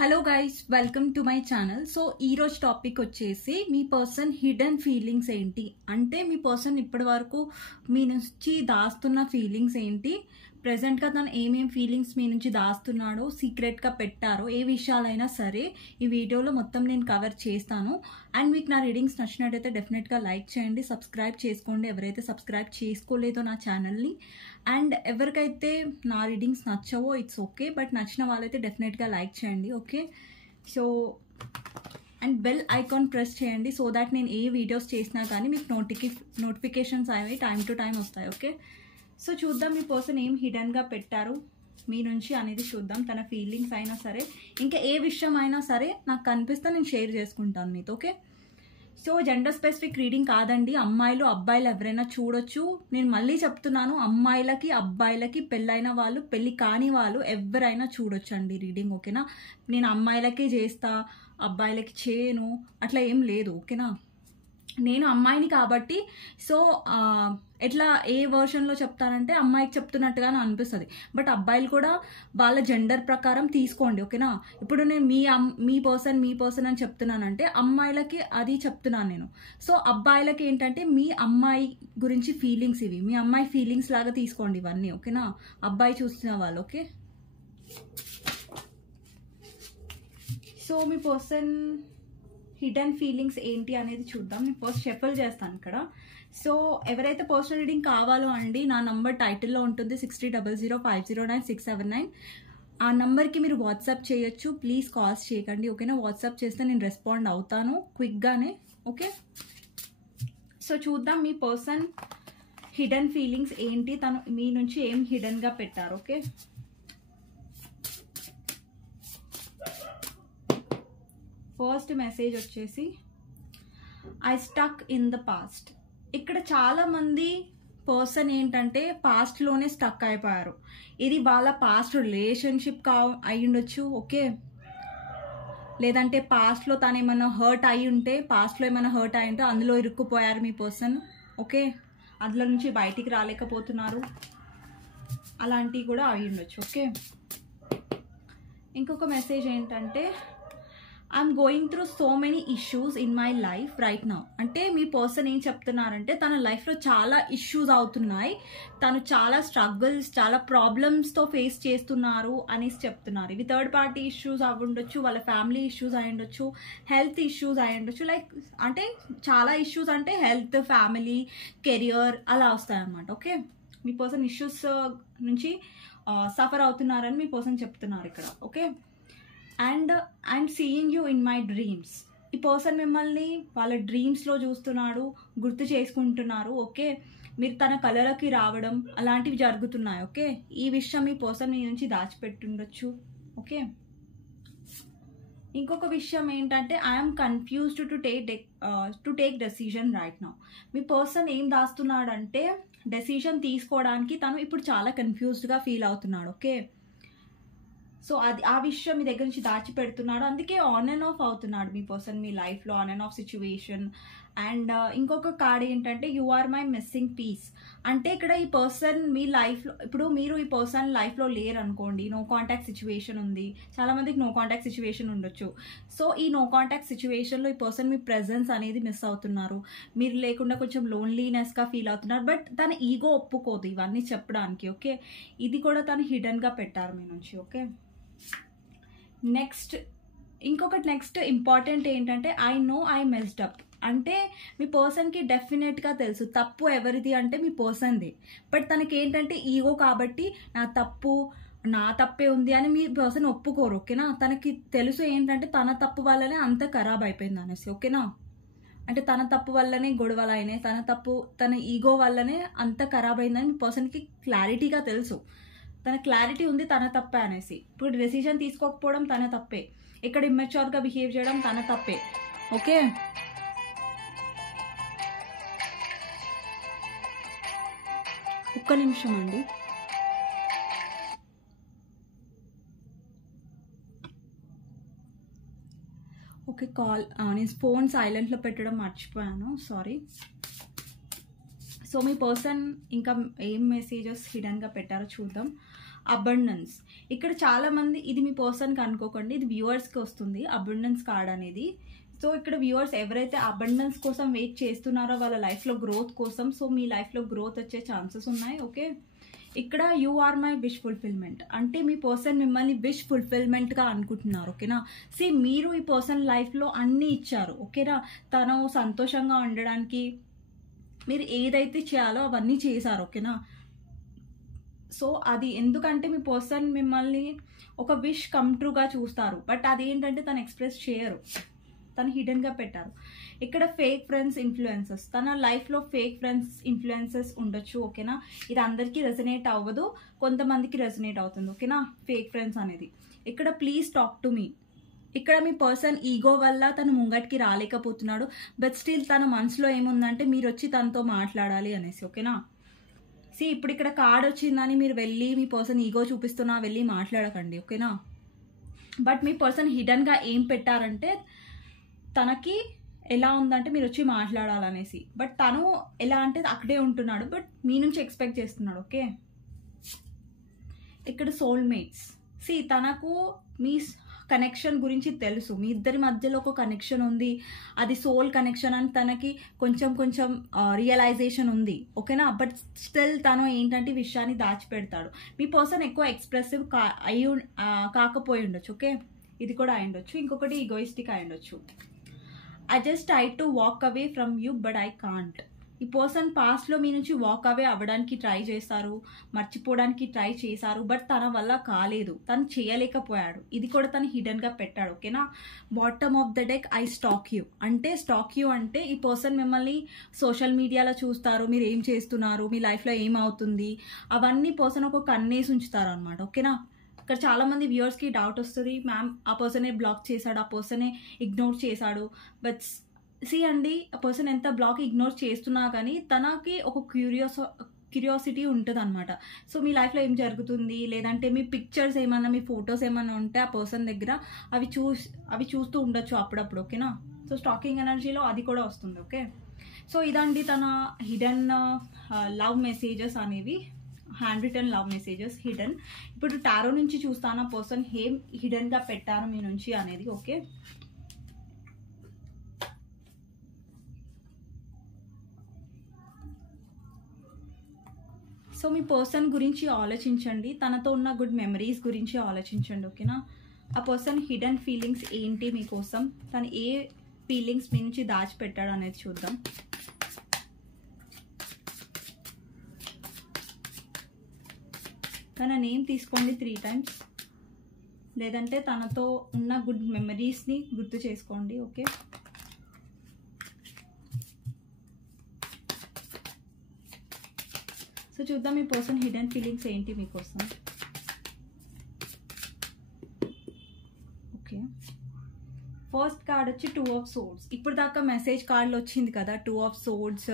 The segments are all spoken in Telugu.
Hello guys, welcome to my channel. So ఈరోజు టాపిక్ వచ్చేసి మీ పర్సన్ హిడెన్ ఫీలింగ్స్ ఏంటి అంటే మీ పర్సన్ ఇప్పటి వరకు మీ నుంచి దాస్తున్న ఫీలింగ్స్ ఏంటి, ప్రెజెంట్గా తను ఏమేం ఫీలింగ్స్ మీ నుంచి దాస్తున్నాడో, సీక్రెట్గా పెట్టారో, ఏ విషయాలైనా సరే ఈ వీడియోలో మొత్తం నేను కవర్ చేస్తాను. అండ్ మీకు నా రీడింగ్స్ నచ్చినట్టయితే డెఫినెట్గా లైక్ చేయండి, సబ్స్క్రైబ్ చేసుకోండి ఎవరైతే సబ్స్క్రైబ్ చేసుకోలేదో నా ఛానల్ని. అండ్ ఎవరికైతే నా రీడింగ్స్ నచ్చవో ఇట్స్ ఓకే, బట్ నచ్చిన వాళ్ళైతే డెఫినెట్గా లైక్ చేయండి. Okay, so and bell icon press చేయండి సో దాట్ నేను ఏ వీడియోస్ చేసినా కానీ మీకు నోటిఫికేషన్స్ అనేవి టైం టు టైం వస్తాయి. ఓకే, సో చూద్దాం మీ పర్సన్ ఏం హిడెన్గా పెట్టారు మీ నుంచి అనేది చూద్దాం. తన ఫీలింగ్స్ అయినా సరే ఇంకా ఏ విషయం అయినా సరే నాకు కనిపిస్తే నేను షేర్ చేసుకుంటాను మీతో. Okay, so gender specific reading కాదండి, అమ్మాయిలు అబ్బాయిలు ఎవరైనా చూడొచ్చు. నేను మళ్ళీ చెప్తున్నాను, అమ్మాయిలకి అబ్బాయిలకి పెళ్ళైన వాళ్ళు పెళ్ళి కాని వాళ్ళు ఎవరైనా చూడొచ్చు అండి రీడింగ్. ఓకేనా, నేను అమ్మాయిలకే చేస్తా అబ్బాయిలకి చేయను అట్లా ఏం లేదు. ఓకేనా, నేను అమ్మాయిని కాబట్టి సో ఎట్లా ఏ వర్షన్లో చెప్తానంటే అమ్మాయికి చెప్తున్నట్టుగానే అనిపిస్తుంది, బట్ అబ్బాయిలు కూడా వాళ్ళ జెండర్ ప్రకారం తీసుకోండి. ఓకేనా, ఇప్పుడు నేను మీ పర్సన్ అని చెప్తున్నానంటే అమ్మాయిలకి అది చెప్తున్నాను నేను. సో అబ్బాయిలకి ఏంటంటే మీ అమ్మాయి గురించి ఫీలింగ్స్ ఇవి, మీ అమ్మాయి ఫీలింగ్స్ లాగా తీసుకోండి ఇవన్నీ. ఓకేనా, అబ్బాయి చూస్తున్న వాళ్ళు. ఓకే, సో మీ పర్సన్ హిడెన్ ఫీలింగ్స్ ఏంటి అనేది చూద్దాం. నేను ఫస్ట్ షఫల్ చేస్తాను ఇక్కడ. సో ఎవరైతే పర్సనల్ రీడింగ్ కావాలో అండి, నా నంబర్ టైటిల్లో ఉంటుంది 6300509679. ఆ నంబర్కి మీరు వాట్సాప్ చేయొచ్చు, ప్లీజ్ కాల్స్ చేయకండి. ఓకేనా, వాట్సాప్ చేస్తే నేను రెస్పాండ్ అవుతాను క్విక్గానే. ఓకే, సో చూద్దాం మీ పర్సన్ హిడెన్ ఫీలింగ్స్ ఏంటి, తను మీ నుంచి ఏం హిడెన్గా పెట్టారు. ఓకే, ఫస్ట్ మెసేజ్ వచ్చేసి I stuck in the past. ఇక్కడ చాలా మంది పర్సన్ ఏంటంటే పాస్ట్లోనే స్టక్ అయిపోయారు. ఇది వాళ్ళ పాస్ట్ రిలేషన్షిప్ అయ్యుండొచ్చు. ఓకే, లేదంటే పాస్ట్లో తను ఏమైనా హర్ట్ అయి ఉంటే, పాస్ట్లో ఏమైనా హర్ట్ అయి ఉంటే అందులో ఇరుక్కుపోయారు మీ పర్సన్. ఓకే, అందులో నుంచి బయటికి రాలేకపోతున్నారు, అలాంటివి కూడా అయి ఉండొచ్చు. ఓకే, ఇంకొక మెసేజ్ ఏంటంటే I'm going through so many issues in my life right now. అంటే మీ పర్సన్ ఏం చెప్తున్నారంటే తన లైఫ్లో చాలా ఇష్యూస్ అవుతున్నాయి, తను చాలా స్ట్రగుల్స్, చాలా ప్రాబ్లమ్స్తో ఫేస్ చేస్తున్నారు అనేసి చెప్తున్నారు. ఇవి థర్డ్ పార్టీ ఇష్యూస్ అవి ఉండొచ్చు, వాళ్ళ ఫ్యామిలీ ఇష్యూస్ అయి ఉండొచ్చు, హెల్త్ ఇష్యూస్ అయి ఉండొచ్చు. లైక్ అంటే చాలా ఇష్యూస్ అంటే హెల్త్, ఫ్యామిలీ, కెరియర్ అలా వస్తాయన్నమాట. ఓకే, మీ పర్సన్ ఇష్యూస్ నుంచి సఫర్ అవుతున్నారని మీ పర్సన్ చెప్తున్నారు ఇక్కడ. Okay, and I'm seeing you in my dreams. ఈ పర్సన్ మిమ్మల్ని వాళ్ళ డ్రీమ్స్లో చూస్తున్నాడు, గుర్తు చేసుకుంటున్నారు. ఓకే, మీరు తన కలలోకి రావడం అలాంటివి జరుగుతున్నాయి. ఓకే, ఈ విషయం మీ పర్సన్ మీ నుంచి దాచిపెట్టుండొచ్చు. ఓకే, ఇంకొక విషయం ఏంటంటే I'm confused to take decision right now. Me person ఏం దాస్తున్నాడంటే డెసిజన్ తీసుకోవడానికి తను ఇప్పుడు చాలా కన్ఫ్యూజ్డ్గా ఫీల్ అవుతున్నాడు. ఓకే, సో అది ఆ విషయం మీ దగ్గర నుంచి దాచిపెడుతున్నాడు, అందుకే ఆన్ అండ్ ఆఫ్ అవుతున్నాడు మీ పర్సన్ మీ లైఫ్లో, on and off situation. And ఇంకొక కార్డ్ ఏంటంటే you are my missing piece. అంటే ఇక్కడ ఈ పర్సన్ మీ లైఫ్లో, ఇప్పుడు మీరు ఈ పర్సన్ లైఫ్లో లేరు అనుకోండి, నో కాంటాక్ట్ సిచ్యువేషన్ ఉంది, చాలామందికి నో కాంటాక్ట్ సిచ్యువేషన్ ఉండొచ్చు. సో ఈ నో కాంటాక్ట్ సిచ్యువేషన్లో ఈ పర్సన్ మీ ప్రెజెన్స్ అనేది మిస్ అవుతున్నారు, మీరు లేకుండా కొంచెం లోన్లీనెస్గా ఫీల్ అవుతున్నారు, బట్ తన ఈగో ఒప్పుకోదు ఇవన్నీ చెప్పడానికి. ఓకే, ఇది కూడా తను హిడెన్గా పెట్టారు మీ నుంచి. ఓకే, నెక్స్ట్ ఇంపార్టెంట్ ఏంటంటే I know I messed up. అంటే మీ పర్సన్కి డెఫినెట్గా తెలుసు తప్పు ఎవరిది అంటే మీ పర్సన్ది, బట్ తనకి ఏంటంటే ఈగో కాబట్టి నా తప్పే ఉంది అని మీ పర్సన్ ఒప్పుకోరు. ఓకేనా, తనకి తెలుసు ఏంటంటే తన తప్పు వల్లనే అంత ఖరాబ్ అయిపోయింది అనేసి. ఓకేనా, అంటే తన తప్పు వల్లనే గొడవలు అయినాయి, తన ఈగో వల్లనే అంత ఖరాబ్ అయిందని మీ పర్సన్కి క్లారిటీగా తెలుసు. తన క్లారిటీ ఉంది తన తప్పే అనేసి. ఇప్పుడు డెసిజన్ తీసుకోకపోవడం తన తప్పే, ఇక్కడ ఇమ్మెచ్యూర్గా బిహేవ్ చేయడం తన తప్పే. ఓకే, ఒక్క నిమిషం అండి. ఓకే, నేను ఫోన్ సైలెంట్లో పెట్టడం మర్చిపోయాను, సారీ. సో మీ పర్సన్ ఇంకా ఏం మెసేజెస్ హిడెన్గా పెట్టారో చూద్దాం. అబండెన్స్. ఇక్కడ చాలా మంది, ఇది మీ పర్సన్కి అనుకోకండి, ఇది వ్యూవర్స్కి వస్తుంది అబండెన్స్ కార్డ్ అనేది. సో ఇక్కడ వ్యూవర్స్ ఎవరైతే అబండెన్స్ కోసం వెయిట్ చేస్తున్నారో వాళ్ళ లైఫ్లో గ్రోత్ కోసం, సో మీ లైఫ్లో గ్రోత్ వచ్చే ఛాన్సెస్ ఉన్నాయి. ఓకే, ఇక్కడ you are my wish fulfilment అంటే మీ పర్సన్ మిమ్మల్ని విష్ ఫుల్ఫిల్మెంట్గా అనుకుంటున్నారు. ఓకేనా, మీరు ఈ పర్సన్ లైఫ్లో అన్నీ ఇచ్చారు. ఓకేనా, తను సంతోషంగా ఉండడానికి మీరు ఏదైతే చేయాలో అవన్నీ చేశారు. ఓకేనా, సో అది ఎందుకంటే మీ పర్సన్ మిమ్మల్ని ఒక విష్ కమ్ ట్రూగా చూస్తారు, బట్ అదేంటంటే తను ఎక్స్ప్రెస్ చేయరు, తను హిడెన్గా పెట్టారు. ఇక్కడ ఫేక్ ఫ్రెండ్స్ ఇన్ఫ్లుయెన్సెస్, తన లైఫ్లో ఫేక్ ఫ్రెండ్స్ ఇన్ఫ్లుయెన్సెస్ ఉండొచ్చు. ఓకేనా, ఇది అందరికీ రెజనేట్ అవ్వదు, కొంతమందికి రెజనేట్ అవుతుంది. ఓకేనా, ఫేక్ ఫ్రెండ్స్ అనేది. ఇక్కడ ప్లీజ్ టాక్ టు మీ. ఇక్కడ మీ పర్సన్ ఈగో వల్ల తను ముంగటికి రాలేకపోతున్నాడు, బట్ స్టిల్ తన మనసులో ఏముందంటే మీరు వచ్చి తనతో మాట్లాడాలి అనేసి. ఓకేనా, ఇప్పుడు ఇక్కడ కార్డ్ వచ్చిందని మీరు వెళ్ళి మీ పర్సన్ ఈగో చూపిస్తున్నా వెళ్ళి మాట్లాడకండి. ఓకేనా, బట్ మీ పర్సన్ హిడెన్గా ఏం పెట్టారంటే తనకి ఎలా ఉందంటే మీరు వచ్చి మాట్లాడాలనేసి, బట్ తను ఎలా అంటే అక్కడే ఉంటున్నాడు, బట్ మీ నుంచి ఎక్స్పెక్ట్ చేస్తున్నాడు. ఓకే, ఇక్కడ సోల్మేట్స్. తనకు మీ కనెక్షన్ గురించి తెలుసు, మీ ఇద్దరి మధ్యలో ఒక కనెక్షన్ ఉంది, అది సోల్ కనెక్షన్ అని తనకి కొంచెం కొంచెం రియలైజేషన్ ఉంది. ఓకేనా, బట్ స్టిల్ తను ఏంటంటే విషయాన్ని దాచిపెడతాడు. మీ పర్సన్ ఎక్కువ ఎక్స్ప్రెసివ్ కాకపోయి ఉండొచ్చు. ఓకే, ఇది కూడా అయి ఉండొచ్చు. ఇంకొకటి ఈగోయిస్టిక్ అయి ఉండొచ్చు. I just tried to walk away from you but I can't. ఈ పర్సన్ పాస్ట్లో మీ నుంచి వాక్ అవే అవ్వడానికి ట్రై చేశారు, మర్చిపోవడానికి ట్రై చేశారు, బట్ తన వల్ల కాలేదు, తను చేయలేకపోయాడు. ఇది కూడా తను హిడెన్గా పెట్టాడు. ఓకేనా, bottom of the deck I stock you అంటే, స్టాక్ యూ అంటే ఈ పర్సన్ మిమ్మల్ని సోషల్ మీడియాలో చూస్తారు, మీరు ఏం చేస్తున్నారు, మీ లైఫ్లో ఏమవుతుంది, అవన్నీ పర్సన్ ఒక కన్నేసి ఉంచుతారు అనమాట. ఓకేనా, ఇక్కడ చాలా మంది వ్యూవర్స్కి డౌట్ వస్తుంది, మ్యామ్ ఆ పర్సనే బ్లాక్ చేశాడు, ఆ పర్సనే ఇగ్నోర్ చేశాడు. బట్ అండి, ఆ పర్సన్ ఎంత బ్లాక్ ఇగ్నోర్ చేస్తున్నా కానీ తనకి ఒక క్యూరియాసిటీ ఉంటుంది అనమాట. సో మీ లైఫ్లో ఏం జరుగుతుంది, లేదంటే మీ పిక్చర్స్ ఏమన్నా, మీ ఫొటోస్ ఏమన్నా ఉంటే ఆ పర్సన్ దగ్గర అవి చూస్తూ ఉండొచ్చు అప్పుడప్పుడు. ఓకేనా, సో స్టాకింగ్ ఎనర్జీలో అది కూడా వస్తుంది. ఓకే, సో ఇదండి తన హిడెన్ లవ్ మెసేజెస్ అనేవి, hand written love messages hidden. ఇప్పుడు టారో నుంచి చూస్తాను పర్సన్ ఏం హిడెన్గా పెట్టారు మీ నుంచి అనేది. ఓకే, సో మీ పర్సన్ గురించి ఆలోచించండి, తనతో ఉన్న గుడ్ మెమరీస్ గురించి ఆలోచించండి. ఓకేనా, ఆ పర్సన్ హిడెన్ ఫీలింగ్స్ ఏంటి మీకోసం, తను ఏ ఫీలింగ్స్ మీ నుంచి దాచిపెట్టాడు అనేది చూద్దాం. తన నేమ్ తీసుకోండి 3 times, లేదంటే తనతో ఉన్న గుడ్ మెమరీస్ని గుర్తు చేసుకోండి. ఓకే, సో చూద్దాం మీ పర్సన్ హిడెన్ ఫీలింగ్స్ ఏంటి మీకోసం. ఓకే, ఫస్ట్ కార్డ్ వచ్చి 2 of Swords. ఇప్పుడు దాకా మెసేజ్ కార్డులో వచ్చింది కదా 2 of Swords,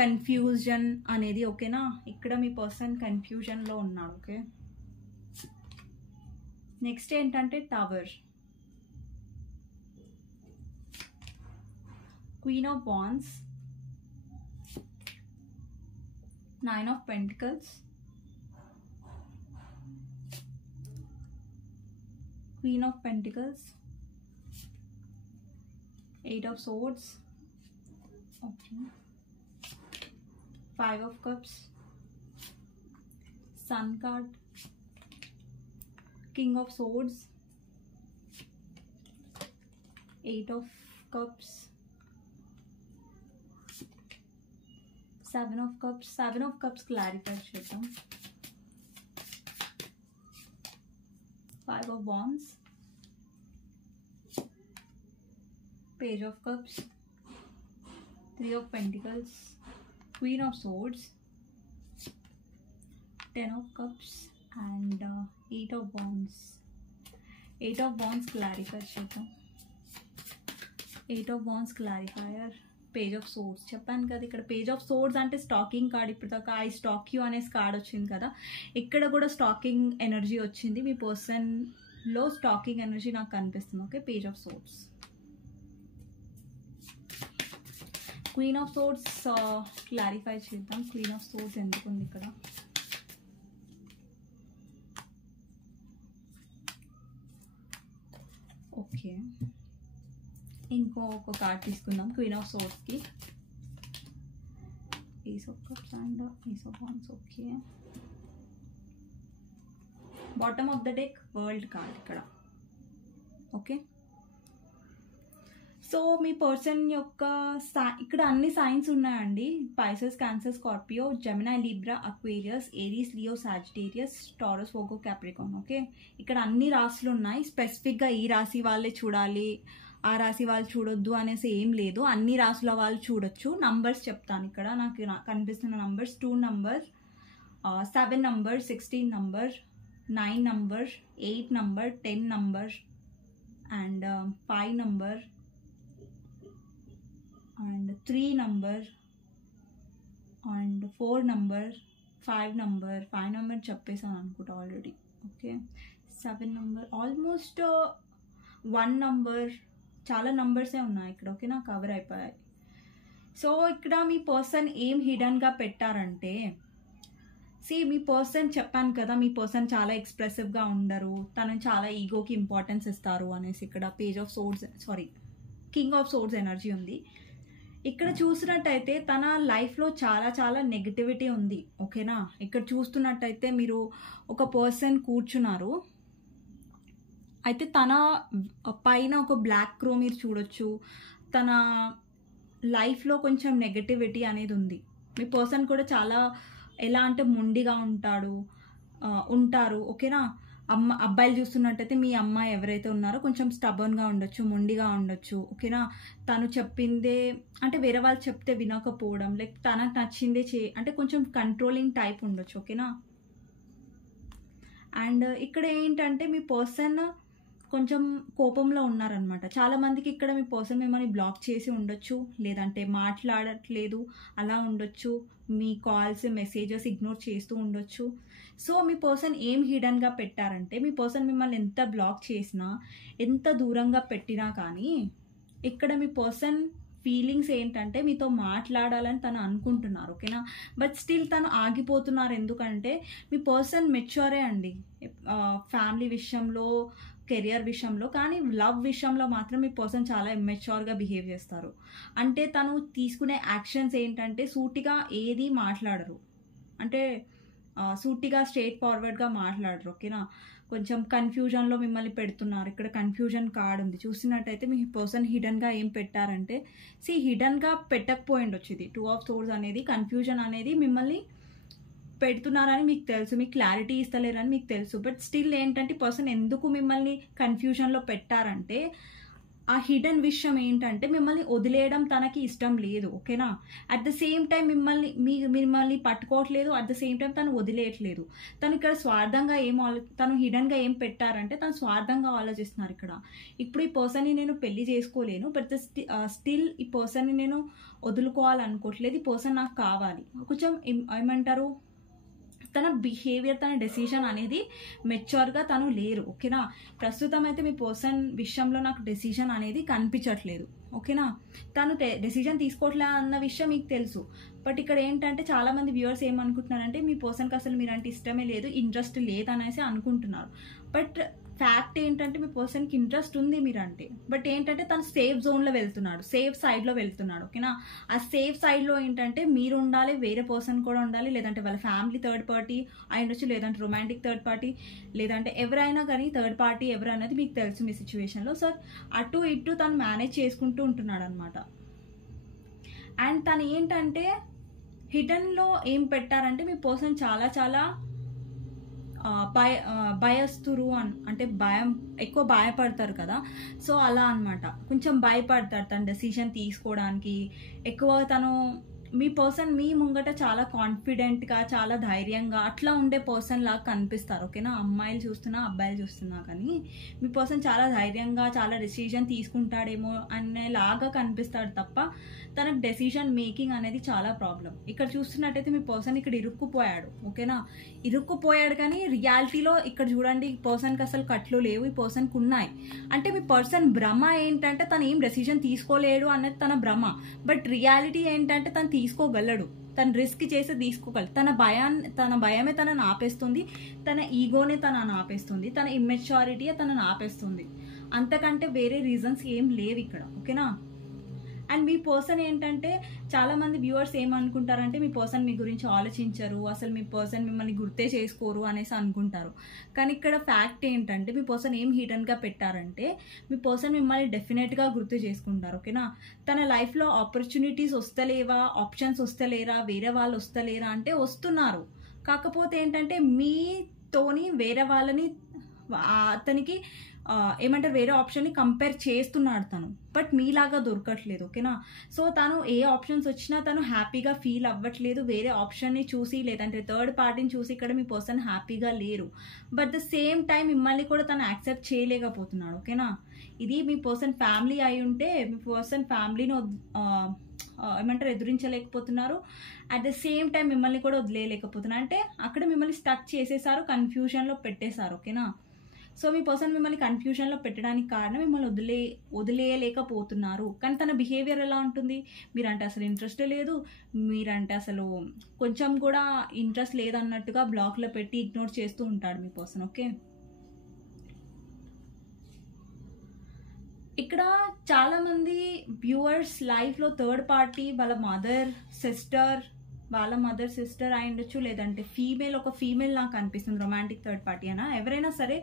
కన్ఫ్యూజన్ అనేది. ఓకేనా, ఇక్కడ మీ పర్సన్ కన్ఫ్యూజన్లో ఉన్నాడు. ఓకే, నెక్స్ట్ ఏంటంటే tower, queen of wands, 9 of Pentacles, Queen of Pentacles, 8 of Swords. Okay, 5 of Cups, Sun card, King of Swords, 8 of Cups, 7 of Cups. 7 of Cups clarify చేద్దాం. 5 of Wands, Page of Cups, 3 of Pentacles, Queen of Swords, 10 of Cups and 8 of Wands. 8 of Wands clarify చేద్దాం. 8 of Wands clarifier, page of swords. చెప్పాను కదా ఇక్కడ పేజ్ ఆఫ్ సోర్డ్స్ అంటే స్టాకింగ్ కార్డ్. ఇప్పుడు దాకా ఐ స్టాక్ యూ అనేసి కార్డ్ వచ్చింది కదా, ఇక్కడ కూడా స్టాకింగ్ ఎనర్జీ వచ్చింది. మీ పర్సన్లో స్టాకింగ్ ఎనర్జీ నాకు కనిపిస్తుంది. Okay, page of swords. Queen of swords clarify చేద్దాం. క్వీన్ ఆఫ్ సోర్డ్స్ ఎందుకు ఉంది ఇక్కడ. ఓకే, ఇంకొక కార్డ్ తీసుకుందాం క్వీన్ ఆఫ్ సోర్డ్స్కి. Ace of cups and ace of wands. Okay, bottom of the deck world card ఇక్కడ. ఓకే, సో మీ పర్సన్ యొక్క ఇక్కడ అన్ని సైన్స్ ఉన్నాయండి. Pisces, Cancer, Scorpio, Gemini, Libra, Aquarius, Aries, Leo, Sagittarius, Taurus, Virgo, Capricorn. Okay, ఇక్కడ అన్ని రాశులు ఉన్నాయి. స్పెసిఫిక్గా ఈ రాశి వాళ్ళే చూడాలి, ఆ రాశి వాళ్ళు చూడొద్దు అనేసి ఏం లేదు. అన్ని రాశుల వాళ్ళు చూడొచ్చు. నంబర్స్ చెప్తాను ఇక్కడ. నాకు కనిపిస్తున్న numbers 2 number, 7 number, 16 number, 9 number, 8 number, 10 number and 5 number and 3 number and 4 number, 5 number చెప్పేసాను అనుకుంటా already. Okay, 7 number, almost 1 number, చాలా నంబర్సే ఉన్నాయి ఇక్కడ. ఓకేనా, కవర్ అయిపోయాయి. సో ఇక్కడ మీ పర్సన్ ఏం హిడన్గా పెట్టారంటే, మీ పర్సన్ చెప్పాను కదా, మీ పర్సన్ చాలా ఎక్స్ప్రెసివ్గా ఉండరు, తను చాలా ఈగోకి ఇంపార్టెన్స్ ఇస్తారు అనేసి. ఇక్కడ page of swords, king of swords energy ఉంది. ఇక్కడ చూసినట్టయితే తన లైఫ్లో చాలా చాలా నెగటివిటీ ఉంది. ఓకేనా, ఇక్కడ చూస్తున్నట్టయితే మీరు ఒక పర్సన్ కూర్చున్నారు, అయితే తన పైన ఒక బ్లాక్ క్రో మీరు చూడొచ్చు. తన లైఫ్లో కొంచెం నెగటివిటీ అనేది ఉంది. మీ పర్సన్ కూడా చాలా ఎలా అంటే మొండిగా ఉంటారు. ఓకేనా, అబ్బాయిలు చూస్తున్నట్టయితే మీ అమ్మాయి ఎవరైతే ఉన్నారో కొంచెం స్టబర్న్గా ఉండొచ్చు, మొండిగా ఉండొచ్చు. ఓకేనా, తను చెప్పిందే అంటే వేరే వాళ్ళు చెప్తే వినకపోవడం, లైక్ తనకు నచ్చిందే అంటే కొంచెం కంట్రోలింగ్ టైప్ ఉండొచ్చు. ఓకేనా, అండ్ ఇక్కడ ఏంటంటే మీ పర్సన్ కొంచెం కోపంలో ఉన్నారనమాట. చాలామందికి ఇక్కడ మీ పర్సన్ మిమ్మల్ని బ్లాక్ చేసి ఉండొచ్చు, లేదంటే మాట్లాడట్లేదు అలా ఉండొచ్చు, మీ కాల్స్, మెసేజెస్ ఇగ్నోర్ చేస్తూ ఉండొచ్చు. సో మీ పర్సన్ ఏం హిడన్గా పెట్టారంటే, మీ పర్సన్ మిమ్మల్ని ఎంత బ్లాక్ చేసినా, ఎంత దూరంగా పెట్టినా కానీ ఇక్కడ మీ పర్సన్ ఫీలింగ్స్ ఏంటంటే మీతో మాట్లాడాలని తను అనుకుంటున్నారు. ఓకేనా, బట్ స్టిల్ తను ఆగిపోతున్నారు. ఎందుకంటే మీ పర్సన్ మెచ్యూరే అండి, ఫ్యామిలీ విషయంలో, కెరియర్ విషయంలో. కానీ లవ్ విషయంలో మాత్రం మీ పర్సన్ చాలా ఇమ్మెచ్యూర్గా బిహేవ్ చేస్తారు. అంటే తను తీసుకునే యాక్షన్స్ ఏంటంటే సూటిగా ఏది మాట్లాడరు, అంటే సూటిగా స్ట్రైట్ ఫార్వర్డ్గా మాట్లాడరు. ఓకేనా, కొంచెం కన్ఫ్యూజన్లో మిమ్మల్ని పెడుతున్నారు. ఇక్కడ కన్ఫ్యూజన్ కార్డ్ ఉంది. చూసినట్టయితే మీ పర్సన్ హిడన్గా ఏం పెట్టారంటే, హిడన్గా పెట్టకపోయిండొచ్చు. ఇది 2 ఆఫ్ సోర్డ్స్ అనేది కన్ఫ్యూజన్ అనేది మిమ్మల్ని పెడుతున్నారని మీకు తెలుసు, మీకు క్లారిటీ ఇస్తలేరని మీకు తెలుసు. బట్ స్టిల్ ఏంటంటే పర్సన్ ఎందుకు మిమ్మల్ని కన్ఫ్యూజన్లో పెట్టారంటే, ఆ హిడెన్ విషయం ఏంటంటే మిమ్మల్ని వదిలేయడం తనకి ఇష్టం లేదు. ఓకేనా, అట్ ద సేమ్ టైం మిమ్మల్ని పట్టుకోవట్లేదు, అట్ ద సేమ్ టైం తను వదిలేయట్లేదు. తను ఇక్కడ స్వార్థంగా తను హిడెన్గా ఏం పెట్టారంటే తను స్వార్థంగా ఆలోచిస్తున్నారు. ఇప్పుడు ఈ పర్సన్ని నేను పెళ్లి చేసుకోలేను, బట్ స్టిల్ ఈ పర్సన్ని నేను వదులుకోవాలనుకోవట్లేదు, ఈ పర్సన్ నాకు కావాలి. కొంచెం ఏమంటారు, తన బిహేవియర్, తన డెసిషన్ అనేది మెచ్యూర్గా తను లేరు. ఓకేనా, ప్రస్తుతం అయితే మీ పర్సన్ విషయంలో నాకు డెసిషన్ అనేది కనిపించట్లేదు. ఓకేనా, తను డెసిషన్ తీసుకోవట్లే అన్న విషయం మీకు తెలుసు. బట్ ఇక్కడ ఏంటంటే చాలామంది వ్యూవర్స్ ఏమనుకుంటున్నారంటే మీ పర్సన్కి అసలు మీరంటే ఇష్టమే లేదు, ఇంట్రెస్ట్ లేదనేసి అనుకుంటున్నారు. బట్ ఫ్యాక్ట్ ఏంటంటే మీ పర్సన్కి ఇంట్రెస్ట్ ఉంది మీరంటే, బట్ ఏంటంటే తను సేఫ్ జోన్లో వెళ్తున్నాడు, సేఫ్ సైడ్లో వెళ్తున్నాడు. ఓకేనా, ఆ సేఫ్ సైడ్లో ఏంటంటే మీరు ఉండాలి, వేరే పర్సన్ కూడా ఉండాలి, లేదంటే వాళ్ళ ఫ్యామిలీ థర్డ్ పార్టీ అయ్యుండొచ్చు, లేదంటే రొమాంటిక్ థర్డ్ పార్టీ, లేదంటే ఎవరైనా కానీ థర్డ్ పార్టీ ఎవరనేది మీకు తెలుసు మీ సిచ్యువేషన్లో. సో అటు ఇటు తను మేనేజ్ చేసుకుంటూ ఉంటున్నాడు అనమాట. అండ్ తను ఏంటంటే హిడన్లో ఏం పెట్టారంటే మీ పర్సన్ చాలా చాలా భయస్తురు అంటే ఎక్కువ భయపడతారు కదా, సో అలా అనమాట. కొంచెం భయపడతారు తను డెసిషన్ తీసుకోవడానికి. ఎక్కువ తను మీ పర్సన్ మీ ముంగట చాలా కాన్ఫిడెంట్గా, చాలా ధైర్యంగా అట్లా ఉండే పర్సన్ లాగా కనిపిస్తారు. ఓకేనా, అమ్మాయిలు చూస్తున్నా, అబ్బాయిలు చూస్తున్నా కానీ మీ పర్సన్ చాలా ధైర్యంగా, చాలా డెసిషన్ తీసుకుంటాడేమో అనేలాగా కనిపిస్తాడు తప్ప తనకు డెసిషన్ మేకింగ్ అనేది చాలా ప్రాబ్లం. ఇక్కడ చూస్తున్నట్టయితే మీ పర్సన్ ఇక్కడ ఇరుక్కుపోయాడు. ఓకేనా, ఇరుక్కుపోయాడు కానీ రియాలిటీలో ఇక్కడ చూడండి ఈ పర్సన్కి అసలు కట్లు లేవు, ఈ పర్సన్కి ఉన్నాయి. అంటే మీ పర్సన్ భ్రమ ఏంటంటే తను ఏం డెసిషన్ తీసుకోలేడు అనేది తన భ్రమ. బట్ రియాలిటీ ఏంటంటే తను తీసుకోగలడు, తను రిస్క్ చేసి తీసుకోగలడు. తన భయమే తనని ఆపేస్తుంది, తన ఈగోనే తనని ఆపేస్తుంది, తన ఇమ్మెచ్యూరిటీ తనని ఆపేస్తుంది. అంతకంటే వేరే రీజన్స్ ఏం లేవు ఇక్కడ, ఓకేనా. అండ్ మీ పర్సన్ ఏంటంటే చాలా మంది వ్యూవర్స్ ఏమనుకుంటారంటే మీ పర్సన్ మీ గురించి ఆలోచించరు, అసలు మీ పర్సన్ మిమ్మల్ని గుర్తే చేసుకోరు అనేసి అనుకుంటారు. కానీ ఇక్కడ ఫ్యాక్ట్ ఏంటంటే మీ పర్సన్ ఏం హిడెన్గా పెట్టారంటే మీ పర్సన్ మిమ్మల్ని డెఫినెట్గా గుర్తు చేసుకుంటారు, ఓకేనా. తన లైఫ్లో ఆపర్చునిటీస్ వస్తలేవా, ఆప్షన్స్ వస్తలేరా, వేరే వాళ్ళు వస్తలేరా అంటే వస్తున్నారు. కాకపోతే ఏంటంటే మీతోని వేరే వాళ్ళని అతనికి ఏమంటారు వేరే ఆప్షన్ని కంపేర్ చేస్తున్నాడు తను, బట్ మీలాగా దొరకట్లేదు, ఓకేనా. సో తను ఏ ఆప్షన్స్ వచ్చినా తను హ్యాపీగా ఫీల్ అవ్వట్లేదు. వేరే ఆప్షన్ని చూసి లేదంటే థర్డ్ పార్టీని చూసి ఇక్కడ మీ పర్సన్ హ్యాపీగా లేరు. బట్ ద సేమ్ టైం మిమ్మల్ని కూడా తను యాక్సెప్ట్ చేయలేకపోతున్నాడు, ఓకేనా. ఇది మీ పర్సన్ ఫ్యామిలీ అయి ఉంటే మీ పర్సన్ ఫ్యామిలీని ఏమంటారు ఎదురించలేకపోతున్నారు. అట్ ద సేమ్ టైం మిమ్మల్ని కూడా వదిలేయలేకపోతున్నారు. అంటే అక్కడ మిమ్మల్ని స్టక్ చేసేసారు, కన్ఫ్యూజన్లో పెట్టేశారు, ఓకేనా. సో మీ పర్సన్ మిమ్మల్ని కన్ఫ్యూజన్లో పెట్టడానికి కారణం మిమ్మల్ని వదిలేయలేకపోతున్నారు. కానీ తన బిహేవియర్ ఎలా ఉంటుంది, మీరంటే అసలు ఇంట్రెస్ట్ లేదు, మీరంటే అసలు కొంచెం కూడా ఇంట్రెస్ట్ లేదన్నట్టుగా బ్లాక్లో పెట్టి ఇగ్నోర్ చేస్తూ ఉంటాడు మీ పర్సన్, ఓకే. ఇక్కడ చాలా మంది వ్యూవర్స్ లైఫ్లో థర్డ్ పార్టీ వాళ్ళ మదర్ సిస్టర్ అయి ఉండొచ్చు, లేదంటే ఒక ఫీమేల్ నాకు అనిపిస్తుంది రొమాంటిక్ థర్డ్ పార్టీ అయినా ఎవరైనా సరే.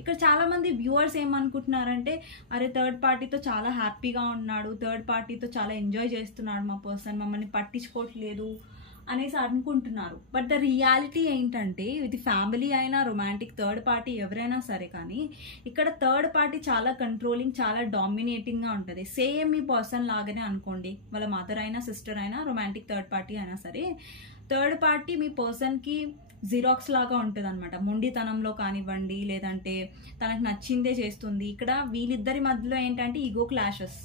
ఇక్కడ చాలా మంది వ్యూవర్స్ ఏమనుకుంటున్నారంటే అరే థర్డ్ పార్టీతో చాలా హ్యాపీగా ఉన్నాడు, థర్డ్ పార్టీతో చాలా ఎంజాయ్ చేస్తున్నాడు మా పర్సన్, మమ్మల్ని పట్టించుకోవట్లేదు అనేసి అనుకుంటున్నారు. బట్ ద రియాలిటీ ఏంటంటే ఇది ఫ్యామిలీ అయినా రొమాంటిక్ థర్డ్ పార్టీ ఎవరైనా సరే కానీ ఇక్కడ థర్డ్ పార్టీ చాలా కంట్రోలింగ్, చాలా డామినేటింగ్గా ఉంటుంది. సేమ్ మీ పర్సన్ లాగానే అనుకోండి, వాళ్ళ మదర్ అయినా సిస్టర్ అయినా రొమాంటిక్ థర్డ్ పార్టీ అయినా సరే థర్డ్ పార్టీ మీ పర్సన్కి జిరాక్స్ లాగా ఉంటుంది అనమాట. మొండితనంలో కానివ్వండి, లేదంటే తనకు నచ్చిందే చేస్తుంది. ఇక్కడ వీళ్ళిద్దరి మధ్యలో ఏంటంటే ఈగో క్లాషెస్.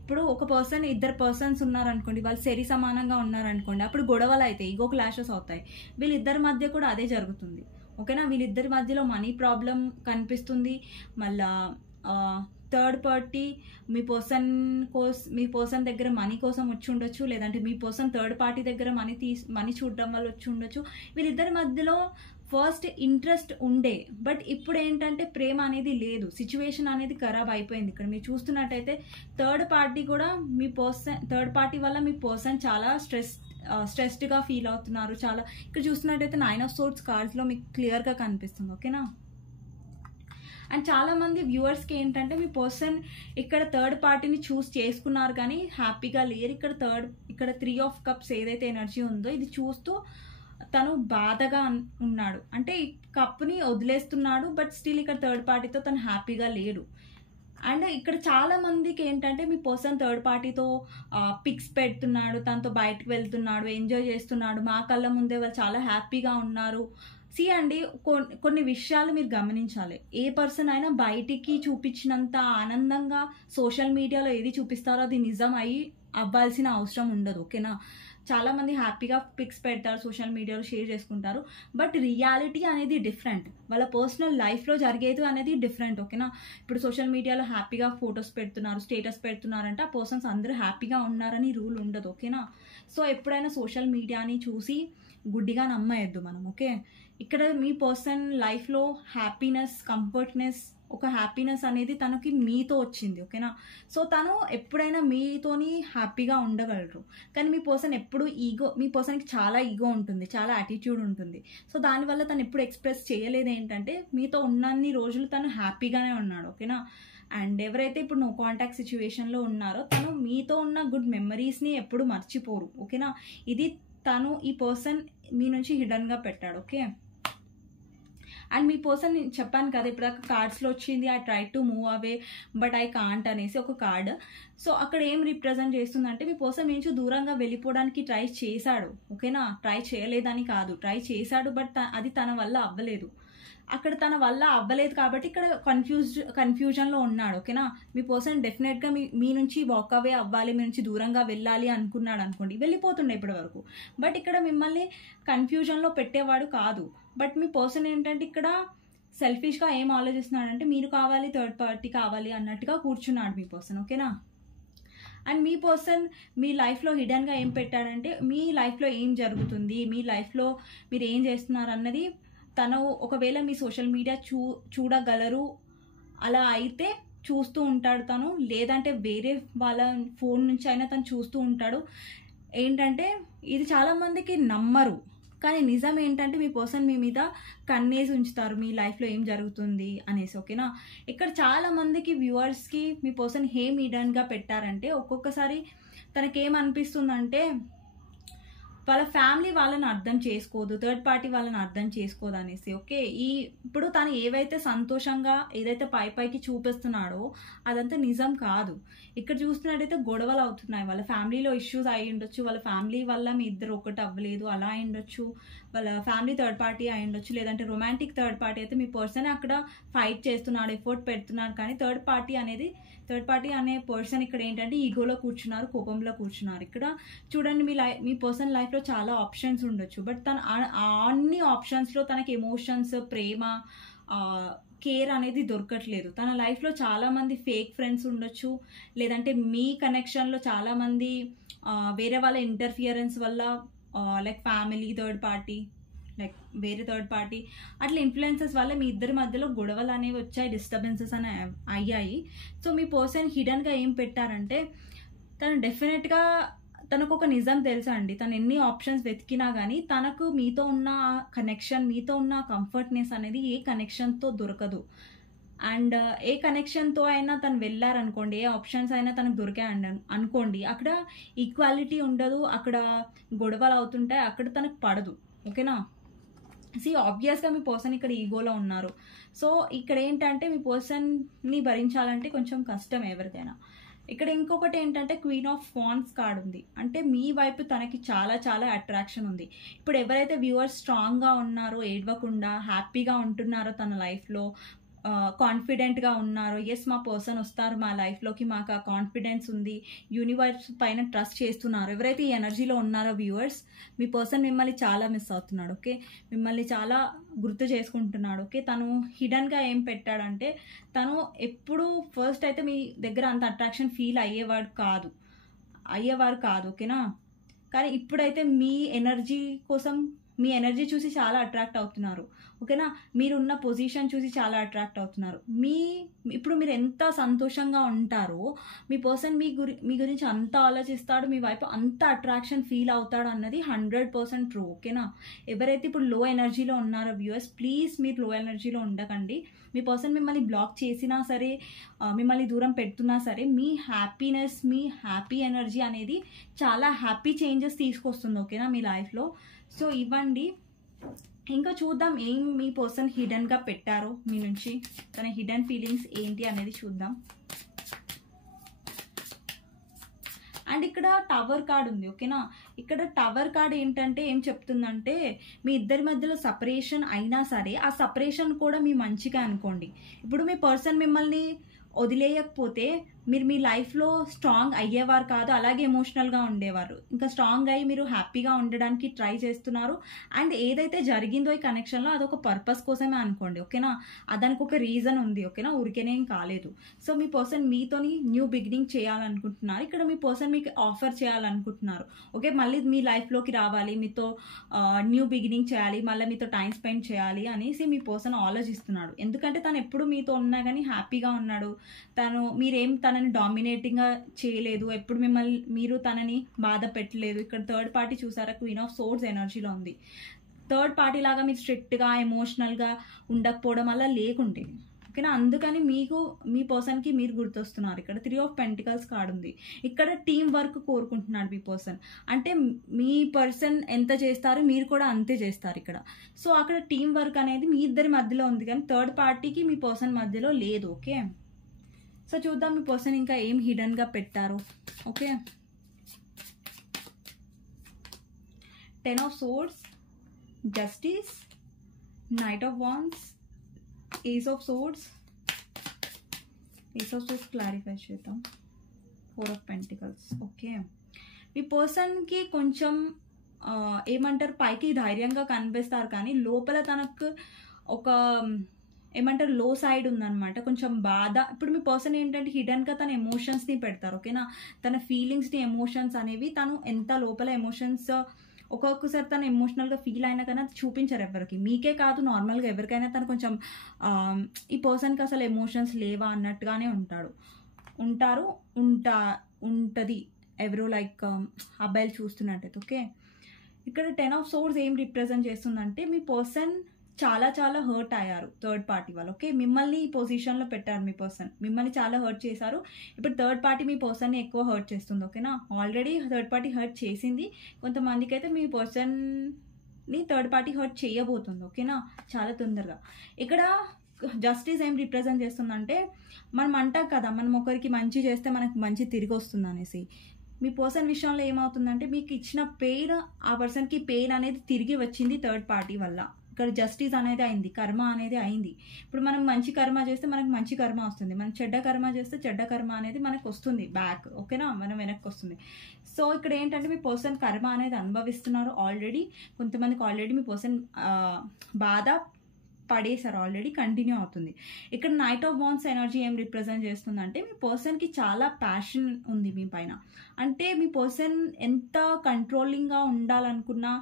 ఇప్పుడు ఇద్దరు పర్సన్స్ ఉన్నారనుకోండి, వాళ్ళు సరి సమానంగా ఉన్నారనుకోండి, అప్పుడు గొడవలు అవుతాయి, ఈగో క్లాషెస్ అవుతాయి. వీళ్ళిద్దరి మధ్య కూడా అదే జరుగుతుంది, ఓకేనా. వీళ్ళిద్దరి మధ్యలో మనీ ప్రాబ్లం కనిపిస్తుంది. మళ్ళా థర్డ్ పార్టీ మీ పర్సన్ దగ్గర మనీ కోసం వచ్చి ఉండొచ్చు, లేదంటే మీ పర్సన్ థర్డ్ పార్టీ దగ్గర మనీ చూడడం వల్ల వచ్చి ఉండొచ్చు. వీళ్ళిద్దరి మధ్యలో ఫస్ట్ ఇంట్రెస్ట్ ఉండే, బట్ ఇప్పుడు ఏంటంటే ప్రేమ అనేది లేదు, సిచ్యువేషన్ అనేది ఖరాబ్ అయిపోయింది. ఇక్కడ మీరు చూస్తున్నట్టయితే థర్డ్ పార్టీ వల్ల మీ పర్సన్ చాలా స్ట్రెస్డ్గా ఫీల్ అవుతున్నారు. చాలా ఇక్కడ చూస్తున్నట్టయితే 9 of Swords కార్డ్స్లో మీకు క్లియర్గా కనిపిస్తుంది, ఓకేనా. అండ్ చాలా మంది వ్యూవర్స్కి ఏంటంటే మీ పర్సన్ ఇక్కడ థర్డ్ పార్టీని చూస్ చేసుకున్నారు కానీ హ్యాపీగా లేరు. ఇక్కడ 3 of Cups ఏదైతే ఎనర్జీ ఉందో ఇది చూస్తూ తను బాధగా ఉన్నాడు, అంటే ఈ కప్ని వదిలేస్తున్నాడు, బట్ స్టిల్ ఇక్కడ థర్డ్ పార్టీతో తను హ్యాపీగా లేడు. అండ్ ఇక్కడ చాలా మందికి ఏంటంటే మీ పర్సన్ థర్డ్ పార్టీతో పిక్స్ పెడుతున్నాడు, తనతో బయటకు వెళ్తున్నాడు, ఎంజాయ్ చేస్తున్నాడు, మా కళ్ళ ముందే వాళ్ళు చాలా హ్యాపీగా ఉన్నారు. అండి కొన్ని విషయాలు మీరు గమనించాలి. ఏ పర్సన్ అయినా బయటికి చూపించినంత ఆనందంగా సోషల్ మీడియాలో ఏది చూపిస్తారో అది నిజం అవ్వాల్సిన అవసరం ఉండదు, ఓకేనా. చాలా మంది హ్యాపీగా పిక్స్ పెడతారు, సోషల్ మీడియాలో షేర్ చేసుకుంటారు, బట్ రియాలిటీ అనేది డిఫరెంట్. వాళ్ళ పర్సనల్ లైఫ్లో జరిగేది అనేది డిఫరెంట్, ఓకేనా. ఇప్పుడు సోషల్ మీడియాలో హ్యాపీగా ఫొటోస్ పెడుతున్నారు, స్టేటస్ పెడుతున్నారంటే ఆ పర్సన్స్ అందరూ హ్యాపీగా ఉన్నారని రూల్ ఉండదు, ఓకేనా. సో ఎప్పుడైనా సోషల్ మీడియాని చూసి గుడ్డిగా నమ్మేయద్దు మనం, ఓకే. ఇక్కడ మీ పర్సన్ లైఫ్లో హ్యాపీనెస్, కంఫర్ట్నెస్, ఒక హ్యాపీనెస్ అనేది తనకి మీతో వచ్చింది, ఓకేనా. సో తను ఎప్పుడైనా మీతోని హ్యాపీగా ఉండగలరు. కానీ మీ పర్సన్కి చాలా ఈగో ఉంటుంది, చాలా యాటిట్యూడ్ ఉంటుంది. సో దానివల్ల తను ఎప్పుడు ఎక్స్ప్రెస్ చేయలేదు ఏంటంటే మీతో ఉన్నన్ని రోజులు తను హ్యాపీగానే ఉన్నాడు, ఓకేనా. అండ్ ఎవరైతే ఇప్పుడు నో కాంటాక్ట్ సిచ్యువేషన్లో ఉన్నారో తను మీతో ఉన్న గుడ్ మెమరీస్ని ఎప్పుడు మర్చిపోరు, ఓకేనా. ఇది ఈ పర్సన్ మీ నుంచి హిడన్గా పెట్టాడు, ఓకే. అండ్ మీ పర్సన్ చెప్పాను కదా ఇప్పుడు కార్డ్స్లో వచ్చింది I try to move away but I can't అనేసి ఒక కార్డ్. సో అక్కడ ఏం రిప్రజెంట్ చేస్తుందంటే మీ పర్సన్ నుంచి దూరంగా వెళ్ళిపోవడానికి ట్రై చేశాడు, ఓకేనా. ట్రై చేయలేదని కాదు, ట్రై చేశాడు, బట్ అది తన వల్ల అవ్వలేదు. అక్కడ తన వల్ల అవ్వలేదు కాబట్టి ఇక్కడ కన్ఫ్యూజన్లో ఉన్నాడు, ఓకేనా. మీ పర్సన్ డెఫినెట్గా మీ నుంచి వాక్ అవే అవ్వాలి, మీ నుంచి దూరంగా వెళ్ళాలి అనుకున్నాడు అనుకోండి, వెళ్ళిపోతుండే ఇప్పటి వరకు. బట్ ఇక్కడ మిమ్మల్ని కన్ఫ్యూజన్లో పెట్టేవాడు కాదు. బట్ మీ పర్సన్ ఏంటంటే ఇక్కడ సెల్ఫిష్గా ఏం ఆలోచిస్తున్నాడంటే మీరు కావాలి, థర్డ్ పార్టీ కావాలి అన్నట్టుగా కూర్చున్నాడు మీ పర్సన్, ఓకేనా. అండ్ మీ పర్సన్ మీ లైఫ్లో హిడెన్గా ఏం పెట్టాడంటే మీ లైఫ్లో ఏం జరుగుతుంది, మీ లైఫ్లో మీరు ఏం చేస్తున్నారు అన్నది తను ఒకవేళ మీ సోషల్ మీడియా చూడగలరు అలా అయితే చూస్తూ ఉంటాడు తను, లేదంటే వేరే వాళ్ళ ఫోన్ నుంచి అయినా తను చూస్తూ ఉంటాడు. ఏంటంటే ఇది చాలామందికి నమ్మరు, కానీ నిజం ఏంటంటే మీ పర్సన్ మీ మీద కన్నేసి ఉంచుతారు మీ లైఫ్లో ఏం జరుగుతుంది అనేసి. ఓకేనా, ఇక్కడ చాలామందికి వ్యూవర్స్కి మీ పర్సన్ ఏం హిడెన్గా పెట్టారంటే, ఒక్కొక్కసారి తనకేమనిపిస్తుందంటే వాళ్ళ ఫ్యామిలీ వాళ్ళని అర్థం చేసుకోదు, థర్డ్ పార్టీ వాళ్ళని అర్థం చేసుకోదు అనేసి. ఓకే, ఇప్పుడు తను ఏవైతే సంతోషంగా ఏదైతే పైకి చూపిస్తున్నాడో అదంతా నిజం కాదు. ఇక్కడ చూస్తున్నట్టయితే గొడవలు అవుతున్నాయి, వాళ్ళ ఫ్యామిలీలో ఇష్యూస్ అయి ఉండొచ్చు, వాళ్ళ ఫ్యామిలీ వల్ల మీ ఇద్దరు ఒకటి అవ్వలేదు అలా అయి ఉండొచ్చు, వాళ్ళ ఫ్యామిలీ థర్డ్ పార్టీ అయి ఉండొచ్చు, లేదంటే రొమాంటిక్ థర్డ్ పార్టీ అయితే మీ పర్సన్ అక్కడ ఫైట్ చేస్తున్నాడు, ఎఫర్ట్ పెడుతున్నాడు. కానీ థర్డ్ పార్టీ అనే పర్సన్ ఇక్కడ ఏంటంటే ఈగోలో కూర్చున్నారు, కోపంలో కూర్చున్నారు. ఇక్కడ చూడండి, మీ పర్సన్ లైఫ్లో చాలా ఆప్షన్స్ ఉండొచ్చు, బట్ తను అన్ని ఆప్షన్స్లో తనకి ఎమోషన్స్, ప్రేమ, కేర్ అనేది దొరకట్లేదు. తన లైఫ్లో చాలామంది ఫేక్ ఫ్రెండ్స్ ఉండొచ్చు, లేదంటే మీ కనెక్షన్లో చాలామంది వేరే వాళ్ళ ఇంటర్ఫియరెన్స్ వల్ల, like family third party, like వేరే థర్డ్ పార్టీ అట్లా ఇన్ఫ్లుయెన్సెస్ వల్ల మీ ఇద్దరి మధ్యలో గొడవలు అనేవి వచ్చాయి, డిస్టర్బెన్సెస్ అనేవి అయ్యాయి. సో మీ పర్సన్ హిడెన్గా ఏం పెట్టారంటే, తను డెఫినెట్గా తనకు ఒక నిజం తెలుసా అండి, తను ఎన్ని ఆప్షన్స్ వెతికినా కానీ తనకు మీతో ఉన్న కనెక్షన్, మీతో ఉన్న కంఫర్ట్నెస్ అనేది ఏ కనెక్షన్తో దొరకదు. అండ్ ఏ కనెక్షన్తో అయినా తను వెళ్ళారనుకోండి, ఏ ఆప్షన్స్ అయినా తనకు దొరికాయండి అనుకోండి, అక్కడ ఈక్వాలిటీ ఉండదు, అక్కడ గొడవలు అవుతుంటాయి, అక్కడ తనకు పడదు. ఓకేనా, ఆబ్వియస్గా మీ పర్సన్ ఇక్కడ ఈగోలో ఉన్నారు. సో ఇక్కడ ఏంటంటే మీ పర్సన్ని భరించాలంటే కొంచెం కష్టం ఎవరికైనా. ఇక్కడ ఇంకొకటి ఏంటంటే క్వీన్ ఆఫ్ వాండ్స్ కార్డ్ ఉంది, అంటే మీ వైపు తనకి చాలా చాలా అట్రాక్షన్ ఉంది. ఇప్పుడు ఎవరైతే వ్యూవర్స్ స్ట్రాంగ్గా ఉన్నారో, ఏడవకుండా హ్యాపీగా ఉంటున్నారో, తన లైఫ్లో కాన్ఫిడెంట్గా ఉన్నారు, ఎస్ మా పర్సన్ వస్తారు మా లైఫ్లోకి, మాకు ఆ కాన్ఫిడెన్స్ ఉంది, యూనివర్స్ పైన ట్రస్ట్ చేస్తున్నారు, ఎవరైతే ఈ ఎనర్జీలో ఉన్నారో వ్యూవర్స్, మీ పర్సన్ మిమ్మల్ని చాలా మిస్ అవుతున్నాడు. ఓకే, మిమ్మల్ని చాలా గుర్తు చేసుకుంటున్నాడు. ఓకే, తను హిడెన్గా ఏం పెట్టాడంటే, తను ఎప్పుడు ఫస్ట్ అయితే మీ దగ్గర అంత అట్రాక్షన్ ఫీల్ అయ్యేవారు కాదు. ఓకేనా, కానీ ఇప్పుడైతే మీ ఎనర్జీ చూసి చాలా అట్రాక్ట్ అవుతున్నారు. ఓకేనా, మీరున్న పొజిషన్ చూసి చాలా అట్రాక్ట్ అవుతున్నారు. ఇప్పుడు మీరు ఎంత సంతోషంగా ఉంటారో మీ పర్సన్ మీ గురించి అంత ఆలోచిస్తాడు, మీ వైపు అంత అట్రాక్షన్ ఫీల్ అవుతాడు అన్నది 100% ట్రూ. ఓకేనా, ఎవరైతే ఇప్పుడు లో ఎనర్జీలో ఉన్నారో వ్యూవర్స్, ప్లీజ్ మీరు లో ఎనర్జీలో ఉండకండి. మీ పర్సన్ మిమ్మల్ని బ్లాక్ చేసినా సరే, మిమ్మల్ని దూరం పెడుతున్నా సరే, మీ హ్యాపీనెస్, మీ హ్యాపీ ఎనర్జీ అనేది చాలా హ్యాపీ చేంజెస్ తీసుకొస్తుంది. ఓకేనా, మీ లైఫ్లో. సో ఇవ్వండి, ఇంకా చూద్దాం ఏం మీ పర్సన్ హిడెన్గా పెట్టారో మీ నుంచి, తన హిడెన్ ఫీలింగ్స్ ఏంటి అనేది చూద్దాం. అండ్ ఇక్కడ టవర్ కార్డ్ ఉంది. ఓకేనా, ఇక్కడ టవర్ కార్డ్ ఏంటంటే ఏం చెప్తుందంటే, మీ ఇద్దరి మధ్యలో సపరేషన్ అయినా సరే ఆ సపరేషన్ కూడా మీ మంచిగా అనుకోండి. ఇప్పుడు మీ పర్సన్ మిమ్మల్ని వదిలేయకపోతే మీరు మీ లైఫ్లో స్ట్రాంగ్ అయ్యేవారు కాదు, అలాగే ఎమోషనల్గా ఉండేవారు. ఇంకా స్ట్రాంగ్ అయ్యి మీరు హ్యాపీగా ఉండడానికి ట్రై చేస్తున్నారు. అండ్ ఏదైతే జరిగిందో ఈ కనెక్షన్లో అదొక పర్పస్ కోసమే అనుకోండి. ఓకేనా, దానికి ఒక రీజన్ ఉంది. ఓకేనా, ఊరికేనేం కాలేదు. సో మీ పర్సన్ మీతోని న్యూ బిగినింగ్ చేయాలనుకుంటున్నారు. ఇక్కడ మీ పర్సన్ మీకు ఆఫర్ చేయాలనుకుంటున్నారు. ఓకే, మళ్ళీ మీ లైఫ్లోకి రావాలి, మీతో న్యూ బిగినింగ్ చేయాలి, మళ్ళీ మీతో టైం స్పెండ్ చేయాలి అనేసి మీ పర్సన్ ఆలోచిస్తున్నాడు. ఎందుకంటే తను ఎప్పుడు మీతో ఉన్నా కానీ హ్యాపీగా ఉన్నాడు. మీరేం తనని డామినేటింగ్గా చేయలేదు, ఎప్పుడు మీరు తనని బాధ పెట్టలేదు. ఇక్కడ థర్డ్ పార్టీ చూసారా, క్వీన్ ఆఫ్ సోర్డ్స్ ఎనర్జీలో ఉంది. థర్డ్ పార్టీ లాగా మీరు స్ట్రిక్ట్గా ఎమోషనల్గా ఉండకపోవడం వల్ల లేకుంటే. ఓకేనా, అందుకని మీ పర్సన్కి మీరు గుర్తొస్తున్నారు. ఇక్కడ 3 ఆఫ్ పెంటికల్స్ కార్డ్ ఉంది. ఇక్కడ టీం వర్క్ కోరుకుంటున్నాడు మీ పర్సన్. అంటే మీ పర్సన్ ఎంత చేస్తారో మీరు కూడా అంతే చేస్తారు ఇక్కడ. సో అక్కడ టీం వర్క్ అనేది మీ ఇద్దరి మధ్యలో ఉంది, కానీ థర్డ్ పార్టీకి మీ పర్సన్ మధ్యలో లేదు. ఓకే, సో చూద్దాం మీ పర్సన్ ఇంకా ఏం హిడెన్గా పెట్టారు. Okay, 10 of swords, justice, knight of wands, ace of swords clarify చేద్దాం, 4 ఆఫ్ పెంటికల్స్. ఓకే, మీ పర్సన్కి కొంచెం ఏమంటారు, పైకి ధైర్యంగా కనిపిస్తారు, కానీ లోపల తనకు ఒక ఏమంటారు లో సైడ్ ఉందన్నమాట, కొంచెం బాధ. ఇప్పుడు మీ పర్సన్ ఏంటంటే హిడెన్గా తన ఎమోషన్స్ని పెడతారు. ఓకేనా, తన ఫీలింగ్స్ని, ఎమోషన్స్ అనేవి తను ఎంత లోపల ఎమోషన్స్ ఒక్కొక్కసారి తను ఎమోషనల్గా ఫీల్ అయినా కానీ అది చూపించరు ఎవరికి, మీకే కాదు నార్మల్గా ఎవరికైనా తను కొంచెం ఈ పర్సన్కి అసలు ఎమోషన్స్ లేవా అన్నట్టుగానే ఉంటుంది ఎవరో లైక్ అబ్బాయిలు చూస్తున్నట్టయితే. ఓకే, ఇక్కడ 10 of Swords ఏం రిప్రజెంట్ చేస్తుందంటే మీ పర్సన్ చాలా చాలా హర్ట్ అయ్యారు థర్డ్ పార్టీ వాళ్ళు. ఓకే, మిమ్మల్ని ఈ పొజిషన్లో పెట్టారు, మీ పర్సన్ మిమ్మల్ని చాలా హర్ట్ చేశారు. ఇప్పుడు థర్డ్ పార్టీ మీ పర్సన్ని ఎక్కువ హర్ట్ చేస్తుంది. ఓకేనా, ఆల్రెడీ థర్డ్ పార్టీ హర్ట్ చేసింది, కొంతమందికి అయితే మీ పర్సన్ని థర్డ్ పార్టీ హర్ట్ చేయబోతుంది. ఓకేనా, చాలా తొందరగా. ఇక్కడ జస్టిస్ ఏం రిప్రజెంట్ చేస్తుందంటే మనం అంటాం కదా, మనం ఒకరికి మంచి చేస్తే మనకు మంచి తిరిగి వస్తుంది అనేసి. మీ పర్సన్ విషయంలో ఏమవుతుందంటే మీకు ఇచ్చిన పెయిన్, ఆ పర్సన్కి పెయిన్ అనేది తిరిగి వచ్చింది థర్డ్ పార్టీ వల్ల. ఇక్కడ జస్టిస్ అనేది అయింది, కర్మ అనేది అయింది. ఇప్పుడు మనం మంచి కర్మ చేస్తే మనకు మంచి కర్మ వస్తుంది, మనం చెడ్డ కర్మ చేస్తే చెడ్డ కర్మ అనేది మనకు వస్తుంది బ్యాక్. ఓకేనా, మనం వెనక్కి వస్తుంది. సో ఇక్కడ ఏంటంటే మీ పర్సన్ కర్మ అనేది అనుభవిస్తున్నారు ఆల్రెడీ. కొంతమందికి ఆల్రెడీ మీ పర్సన్ బాధ పడేసారు, ఆల్రెడీ కంటిన్యూ అవుతుంది. ఇక్కడ నైట్ ఆఫ్ వాండ్స్ ఎనర్జీ ఏం రిప్రజెంట్ చేస్తుందంటే మీ పర్సన్కి చాలా ప్యాషన్ ఉంది మీ పైన. అంటే మీ పర్సన్ ఎంత కంట్రోలింగ్గా ఉండాలనుకున్నా,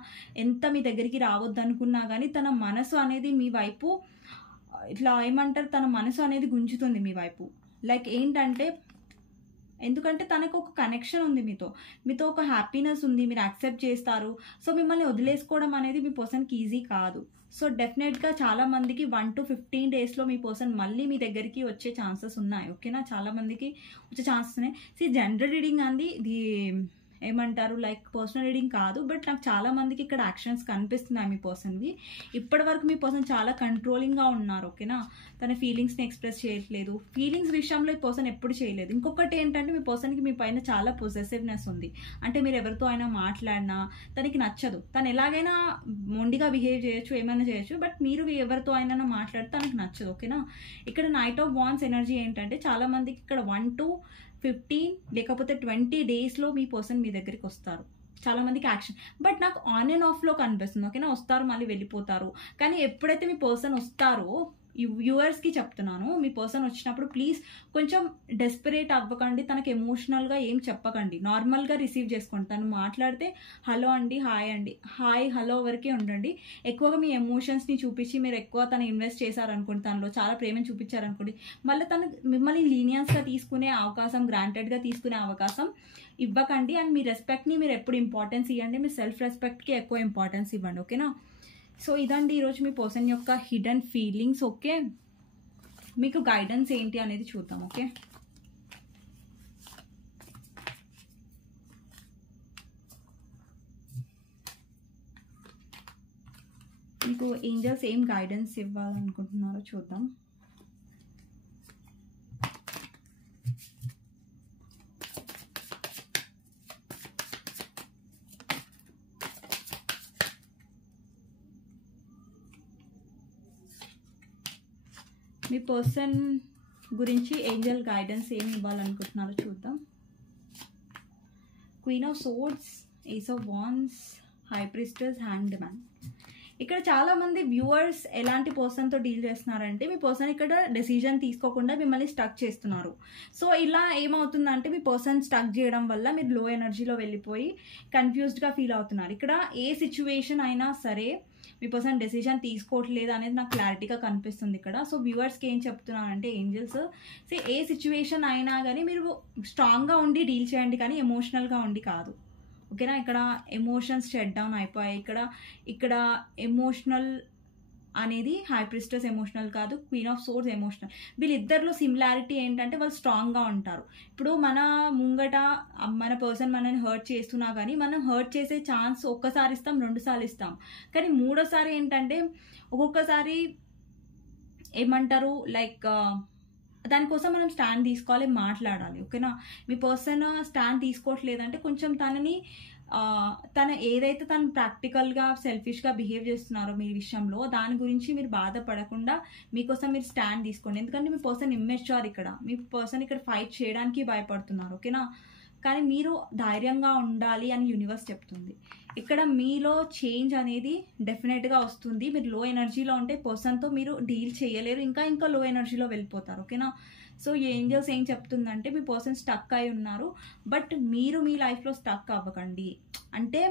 ఎంత మీ దగ్గరికి రావద్దు అనుకున్నా కానీ తన మనసు అనేది మీ వైపు ఇట్లా ఏమంటారు, తన మనసు అనేది గుంజుతుంది మీ వైపు. లైక్ ఏంటంటే ఎందుకంటే తనకు ఒక కనెక్షన్ ఉంది మీతో ఒక హ్యాపీనెస్ ఉంది, మీరు యాక్సెప్ట్ చేస్తారు. సో మిమ్మల్ని వదిలేసుకోవడం అనేది మీ పర్సన్కి ఈజీ కాదు. సో డెఫినెట్గా చాలా మందికి 1 to 15 డేస్లో మీ పర్సన్ మళ్ళీ మీ దగ్గరికి వచ్చే ఛాన్సెస్ ఉన్నాయి. ఓకేనా, చాలా మందికి వచ్చే ఛాన్సెస్ ఉన్నాయి. జనరల్ రీడింగ్ అంది, ఇది ఏమంటారు లైక్ పర్సనల్ రీడింగ్ కాదు, బట్ నాకు చాలా మందికి ఇక్కడ యాక్షన్స్ కనిపిస్తున్నాయి మీ పర్సన్వి. ఇప్పటి వరకు మీ పర్సన్ చాలా కంట్రోలింగ్గా ఉన్నారు. ఓకేనా, తన ఫీలింగ్స్ని ఎక్స్ప్రెస్ చేయట్లేదు, ఫీలింగ్స్ విషయంలో ఈ పర్సన్ ఎప్పుడు చేయలేదు. ఇంకొకటి ఏంటంటే మీ పర్సన్కి మీ పైన చాలా పొసెసివ్నెస్ ఉంది. అంటే మీరు ఎవరితో అయినా మాట్లాడినా తనకి నచ్చదు, తను ఎలాగైనా మొండిగా బిహేవ్ చేయొచ్చు, ఏమైనా చేయొచ్చు, బట్ మీరు ఎవరితో అయినా మాట్లాడితే తనకు నచ్చదు. ఓకేనా, ఇక్కడ నైట్ ఆఫ్ వాండ్స్ ఎనర్జీ ఏంటంటే చాలా మందికి ఇక్కడ 1 to 15 లేకపోతే 20 డేస్లో మీ పర్సన్ మీ దగ్గరికి వస్తారు. చాలా మందికి యాక్షన్, బట్ నాకు ఆన్ అండ్ ఆఫ్లో కనిపిస్తుంది. ఓకేనా, వస్తారు మళ్ళీ వెళ్ళిపోతారు. కానీ ఎప్పుడైతే మీ పర్సన్ వస్తారో, ఈ వ్యూవర్స్కి చెప్తున్నాను, మీ పర్సన్ వచ్చినప్పుడు ప్లీజ్ కొంచెం డెస్పరేట్ అవ్వకండి, తనకి ఎమోషనల్గా ఏం చెప్పకండి, నార్మల్గా రిసీవ్ చేసుకోండి. తను మాట్లాడితే హలో అండి, హాయ్ అండి, హాయ్ హలో వరకే ఉండండి. ఎక్కువగా మీ ఎమోషన్స్ని చూపించి మీరు ఎక్కువ తను ఇన్వెస్ట్ చేశారనుకోండి, తనలో చాలా ప్రేమను చూపించారనుకోండి, మళ్ళీ తను మిమ్మల్ని లీనియన్స్గా తీసుకునే అవకాశం, గ్రాంటెడ్గా తీసుకునే అవకాశం ఇవ్వకండి. అండ్ మీ రెస్పెక్ట్ని మీరు ఎప్పుడు ఇంపార్టెన్స్ ఇవ్వండి, మీ సెల్ఫ్ రెస్పెక్ట్కి ఎక్కువ ఇంపార్టెన్స్ ఇవ్వండి. ఓకేనా, సో ఇదండి ఈరోజు మీ పర్సన్ యొక్క హిడెన్ ఫీలింగ్స్. ఓకే, మీకు గైడెన్స్ ఏంటి అనేది చూద్దాం. ఓకే, మీకు ఏంజల్స్ ఏం గైడెన్స్ ఇవ్వాలనుకుంటున్నారో చూద్దాం. మీ పర్సన్ గురించి ఏంజల్ గైడెన్స్ ఏమి ఇవ్వాలనుకుంటున్నారో చూద్దాం. Queen of swords, ace of wands, high priestess, hanged man. ఇక్కడ చాలా మంది వ్యూవర్స్ ఎలాంటి పర్సన్తో డీల్ చేస్తున్నారంటే మీ పర్సన్ ఇక్కడ డెసిజన్ తీసుకోకుండా మిమ్మల్ని స్టక్ చేస్తున్నారు. సో ఇలా ఏమవుతుందంటే మీ పర్సన్ స్టక్ చేయడం వల్ల మీరు లో ఎనర్జీలో వెళ్ళిపోయి కన్ఫ్యూజ్డ్గా ఫీల్ అవుతున్నారు. ఇక్కడ ఏ సిచ్యువేషన్ అయినా సరే మీ పర్సన్ డెసిజన్ తీసుకోవట్లేదు అనేది నాకు క్లారిటీగా కనిపిస్తుంది ఇక్కడ. సో వ్యూవర్స్కి ఏం చెప్తున్నానంటే ఏంజల్స్, ఏ సిచ్యువేషన్ అయినా కానీ మీరు స్ట్రాంగ్గా ఉండి డీల్ చేయండి, కానీ ఎమోషనల్గా ఉండి కాదు. ఓకేనా, ఇక్కడ ఎమోషన్స్ షట్ డౌన్ అయిపోయాయి. ఇక్కడ ఎమోషనల్ అనేది హై ప్రిస్టెస్ ఎమోషనల్ కాదు, క్వీన్ ఆఫ్ సోర్డ్స్ ఎమోషనల్. వీళ్ళిద్దరిలో సిమిలారిటీ ఏంటంటే వాళ్ళు స్ట్రాంగ్గా ఉంటారు. ఇప్పుడు మన ముంగట మన పర్సన్ మనల్ని హర్ట్ చేస్తున్నా కానీ మనం హర్ట్ చేసే ఛాన్స్ ఒక్కసారి ఇస్తాం, 2 సార్లు ఇస్తాం, కానీ 3వసారి ఏంటంటే ఒక్కొక్కసారి ఏమంటారు లైక్ దానికోసం మనం స్టాండ్ తీసుకోవాలి, మాట్లాడాలి. ఓకేనా, మీ పర్సన్ స్టాండ్ తీసుకోవట్లేదంటే కొంచెం తన ఏదైతే తను ప్రాక్టికల్గా సెల్ఫిష్గా బిహేవ్ చేస్తున్నారో మీ విషయంలో దాని గురించి మీరు బాధపడకుండా మీకోసం మీరు స్టాండ్ తీసుకోండి. ఎందుకంటే మీ పర్సన్ ఇమ్మెచ్యూర్, ఇక్కడ మీ పర్సన్ ఇక్కడ ఫైట్ చేయడానికి భయపడుతున్నారు. ఓకేనా, కానీ మీరు ధైర్యంగా ఉండాలి అని యూనివర్స్ చెప్తుంది. ఇక్కడ మీలో చేంజ్ అనేది డెఫినెట్గా వస్తుంది. మీరు లో ఎనర్జీలో ఉంటే పర్సన్తో మీరు డీల్ చేయలేరు, ఇంకా లో ఎనర్జీలో వెళ్ళిపోతారు. ఓకేనా, సో ఏంజల్స్ ఏం చెప్తుందంటే మీ పర్సన్ స్టక్ అయి ఉన్నారు, బట్ మీరు మీ లైఫ్లో స్టక్ అవ్వకండి. అంటే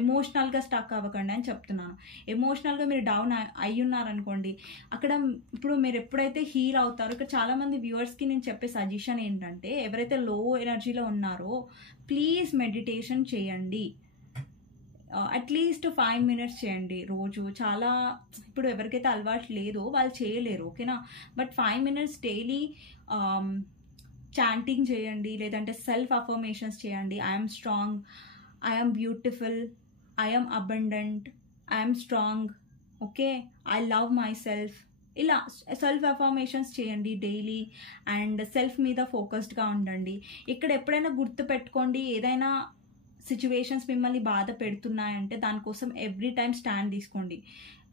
ఎమోషనల్గా స్టక్ అవ్వకండి అని చెప్తున్నాను. ఎమోషనల్గా మీరు డౌన్ అయ్యి ఉన్నారనుకోండి, అక్కడ ఇప్పుడు మీరు ఎప్పుడైతే హీల్ అవుతారో, ఇక్కడ చాలామంది వ్యూవర్స్కి నేను చెప్పే సజెషన్ ఏంటంటే, ఎవరైతే లో ఎనర్జీలో ఉన్నారో ప్లీజ్ మెడిటేషన్ చేయండి. అట్లీస్ట్ 5 minutes చేయండి రోజు. చాలా ఇప్పుడు ఎవరికైతే అలవాటు లేదో వాళ్ళు చేయలేరు, ఓకేనా. బట్ 5 minutes డైలీ చాంటింగ్ చేయండి, లేదంటే సెల్ఫ్ అఫర్మేషన్స్ చేయండి. I'm strong, I'm beautiful, I'm abundant, I'm strong, okay, I love my self. ఇలా సెల్ఫ్ అఫర్మేషన్స్ చేయండి డైలీ. అండ్ సెల్ఫ్ మీద ఫోకస్డ్గా ఉండండి. ఇక్కడ ఎప్పుడైనా గుర్తు పెట్టుకోండి, ఏదైనా సిచ్యువేషన్స్ మిమ్మల్ని బాధ పెడుతున్నాయంటే దానికోసం ఎవ్రీ టైం స్టాండ్ తీసుకోండి.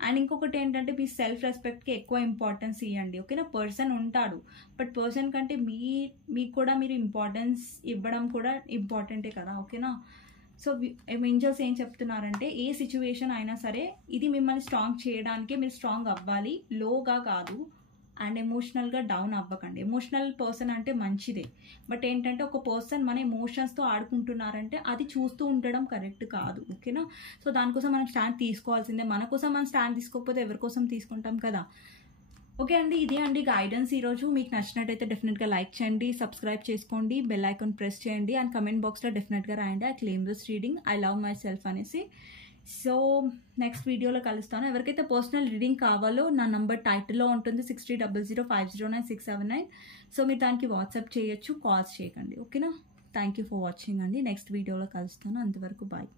అండ్ ఇంకొకటి ఏంటంటే, మీ సెల్ఫ్ రెస్పెక్ట్కి ఎక్కువ ఇంపార్టెన్స్ ఇవ్వండి, ఓకేనా. పర్సన్ ఉంటాడు, బట్ పర్సన్ కంటే మీకు కూడా మీరు ఇంపార్టెన్స్ ఇవ్వడం కూడా ఇంపార్టెంటే కదా, ఓకేనా. సో ఏంజల్స్ ఏం చెప్తున్నారంటే, ఏ సిచ్యువేషన్ అయినా సరే ఇది మిమ్మల్ని స్ట్రాంగ్ చేయడానికే, మీరు స్ట్రాంగ్ అవ్వాలి, లోగా కాదు. అండ్ ఎమోషనల్గా డౌన్ అవ్వకండి. ఎమోషనల్ పర్సన్ అంటే మంచిదే, బట్ ఏంటంటే ఒక పర్సన్ మన ఎమోషన్స్తో ఆడుకుంటున్నారంటే అది చూస్తూ ఉండడం కరెక్ట్ కాదు, ఓకేనా. సో దానికోసం మనం స్టాండ్ తీసుకోవాల్సిందే. మన కోసం మనం స్టాండ్ తీసుకోకపోతే ఎవరి కోసం తీసుకుంటాం కదా. ఓకే అండి, ఇదే అండి గైడెన్స్ ఈరోజు. మీకు నచ్చినట్టయితే డెఫినెట్గా లైక్ చేయండి, సబ్స్క్రైబ్ చేసుకోండి, బెల్ ఐకాన్ ప్రెస్ చేయండి, అండ్ కమెంట్ బాక్స్లో డెఫినెట్గా రాయండి I claim this reading, I love my self అనేసి. సో నెక్స్ట్ వీడియోలో కలుస్తాను. ఎవరికైతే పర్సనల్ రీడింగ్ కావాలో నా నంబర్ టైటిల్లో ఉంటుంది, 6300509679. సో మీరు దానికి వాట్సాప్ చేయొచ్చు, కాల్స్ చేయకండి, ఓకేనా. థ్యాంక్ యూ ఫర్ వాచింగ్ అండి. నెక్స్ట్ వీడియోలో కలుస్తాను, అంతవరకు బాయ్.